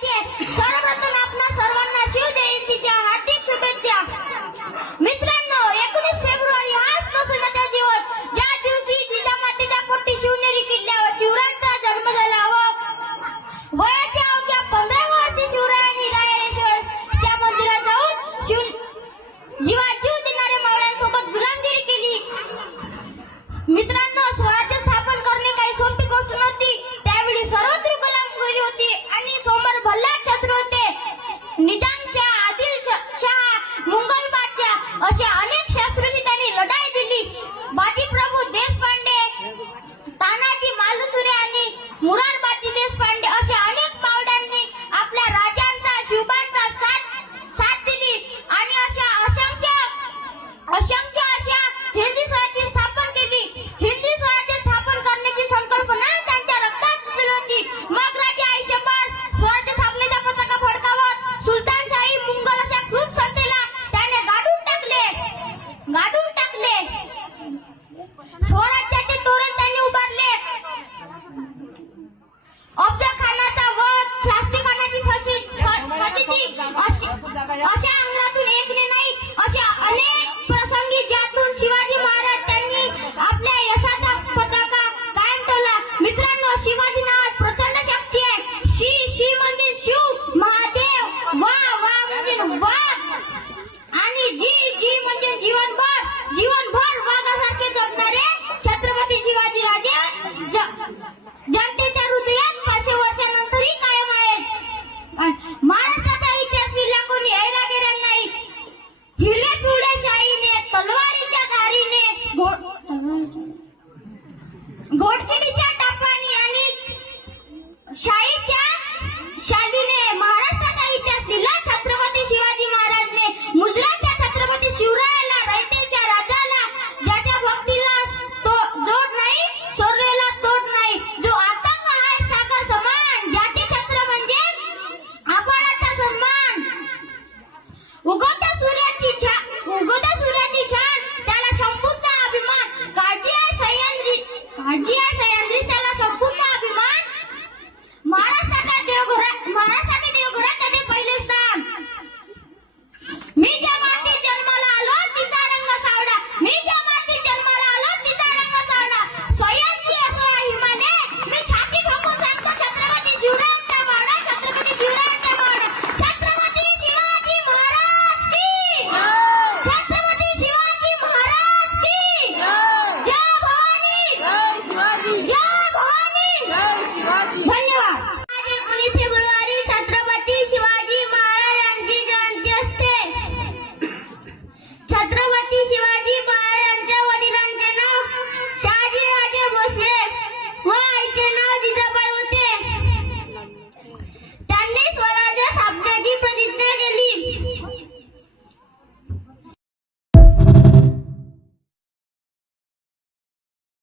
सर्वप्रथम आपणा सर्वांना शिवजयंतीच्या हार्दिक शुभेच्छा. मित्रांनो, 19 फेब्रुवारी हाच तो सणाचा दिवस ज्या दिवशी जिजामातेच्या पोटी शिवनेरी किल्ल्यावर शिवरायांचा जन्म झाला व वयाच्या अवघ्या 15 वर्षी शिवरायांनी रायरेश्वरच्या मंदिरात जाऊन जीव देणाऱ्या मावळ्यांसोबत गुलामगिरी केली. मित्रांनो, स्वराज्य स्थापन करणे काही सोपी गोष्ट नव्हती. त्यावेळी सर्वत्र गुलामगिरी होती आणि समोर भल्लाट शत्रू होते. निजामशाह, आदिलशाह, मुघल बादशाह अशा अनेक शस्त्रांशी त्यांनी लढाई दिली. बाजीप्रभू देशपांडे, तानाजी मालुसरे आणि मुरारबाजी देशपांडे अशा अनेक पावड्यांनी आपल्या राजांचा शिवबांचा साथ दिली आणि अशा असंख्य अशा हिंदी स्वराज्याची स्थापना केली. हिंदी स्वराज्य स्थापन करण्याची संकल्पना त्यांच्या रक्तात रुजली होती. मग राजे आयुष्यभर स्वराज्य स्थापनेचा पताका फडकावत सुलतानशाही, मुघल अशा क्रूर सत्तेला त्याने गाडून टाकले. स्वराज्याचे तोरण त्यांनी उभारले. अफजलखानाचा वध, शास्त्रीखानाची फजिती अशा अंगणातून एकने नाही अशा अनेक प्रसंगी ज्यातून शिवाजी महाराज त्यांनी आपल्या यशाचा पताका कायम ठेवला. मित्रांनो, शिवाजी नावात प्रचंड शक्ती आहे. शी म्हणजे शिव,